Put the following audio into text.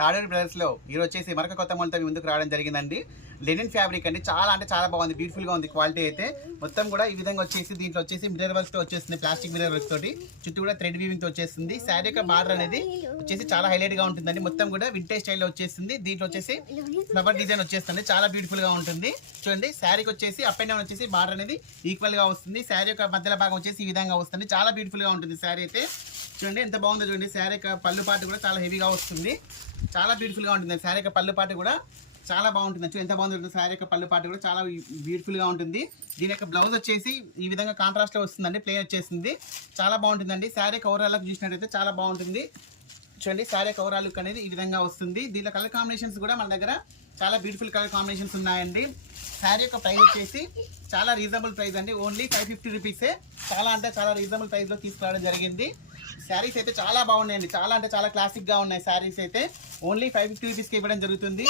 తాడేరు బ్రదర్స్లో ఈరోజు వచ్చేసి మరొక కొత్త మోడల్తో మీ ముందుకు రావడం జరిగిందండి. లెనిన్ ఫ్యాబ్రిక్ అండి, చాలా అంటే చాలా బాగుంది, బ్యూటిఫుల్గా ఉంది. క్వాలిటీ అయితే మొత్తం కూడా ఈ విధంగా వచ్చేసి దీంట్లో వచ్చేసి మిర్రర్ వర్క్తో వచ్చేస్తుంది, ప్లాస్టిక్ మిర్రర్ వర్క్ తోటి చుట్టూ కూడా థ్రెడ్ వీవింగ్తో వచ్చేస్తుంది. శారీ యొక్క బార్డర్ అనేది వచ్చేసి చాలా హైలైట్గా ఉంటుందండి. మొత్తం కూడా వింటేజ్ స్టైల్లో వచ్చేస్తుంది. దీంట్లో వచ్చేసి ఫ్లవర్ డిజైన్ వచ్చేస్తుంది, చాలా బ్యూటిఫుల్గా ఉంటుంది. చూడండి శారీకి వచ్చేసి అప్ అండ్ డౌన్ వచ్చేసి బార్డర్ అనేది ఈక్వల్గా వస్తుంది. శారీ యొక్క మధ్యలో భాగం వచ్చేసి ఈ విధంగా వస్తుంది, చాలా బ్యూటిఫుల్గా ఉంటుంది శారీ అయితే. చూడండి ఎంత బాగుందో చూడండి. శారీ యొక్క పళ్ళు పాటు కూడా చాలా హెవీగా వస్తుంది, చాలా బ్యూటిఫుల్గా ఉంటుంది. శారీ యొక్క పళ్ళు పాటు కూడా చాలా బాగుంటుంది. ఎంత బాగుంది శారీ యొక్క పళ్ళు పాటు కూడా చాలా బ్యూటిఫుల్గా ఉంటుంది. దీని యొక్క బ్లౌజ్ వచ్చేసి ఈ విధంగా కాంట్రాస్ట్లో వస్తుందండి, ప్లేన్ వచ్చేసింది, చాలా బాగుంటుందండి. శారీ ఓవరాల్ చూసినట్టయితే చాలా బాగుంటుంది. చూడండి శారీ ఓవరాల్ లుక్ అనేది ఈ విధంగా వస్తుంది. దీనిలో కలర్ కాంబినేషన్స్ కూడా మన దగ్గర చాలా బ్యూటిఫుల్ కలర్ కాంబినేషన్స్ ఉన్నాయండి. శారీ యొక్క ప్రైస్ వచ్చేసి చాలా రీజనబుల్ ప్రైస్ అండి, ఓన్లీ 550 రూపీసే. చాలా అంటే చాలా రీజనబుల్ ప్రైస్లో తీసుకురావడం జరిగింది. శారీస్ అయితే చాలా బాగున్నాయండి, చాలా అంటే చాలా క్లాసిక్గా ఉన్నాయి శారీస్ అయితే. ఓన్లీ 550 రూపీస్కి ఇవ్వడం జరుగుతుంది.